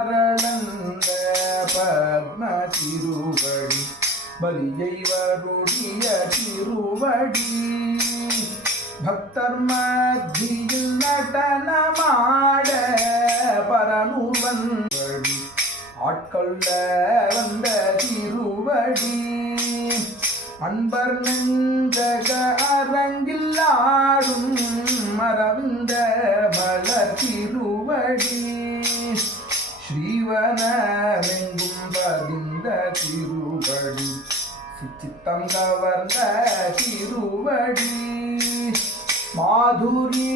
பரளந்த பத்ம திருவடி பலியை வருடிய திருவடி பக்தர் மத்தியில் நடனமாட பரனுவன்வடி ஆட்கொள்ள வந்த திருவடி அன்பர் நெஞ்சக அரங்கில் ஆடும் மரவிந்த மலர் திருவடி ஸ்ரீவனமெங்கும் பதிந்த திருவடி சிச்சித்தம் கவர்ந்த திருவடி மாதுரி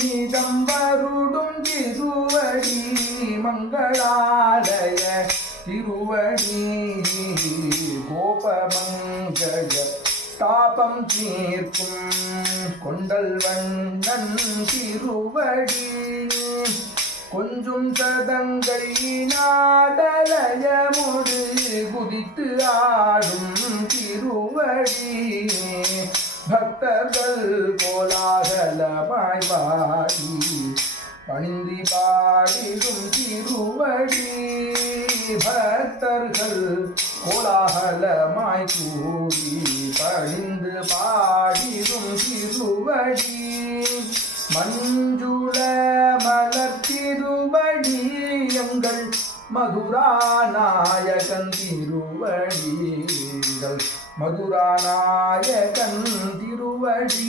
நிதம் வருடும் திருவடி மங்களாலய திருவடி கோபமங்கஜ தாபம் தீர்க்கும் கொண்டல் வண்ணன் திருவடி கொஞ்சும் சதங்கை நாடலயமுடு குதித்து ஆடும் திருவடி பக்தர்கள் கோலாகலமாய் பாடி பணிந்தி பாடிடும் திருவடி பக்தர்கள் கோலாகலமாய் கூடி பணிந்து பாடிடும் திருவடி மஞ்சுள மலர் திருவடி எங்கள் மதுராநாயகன் திருவடிகள் மதுராநாயகன் திருவடி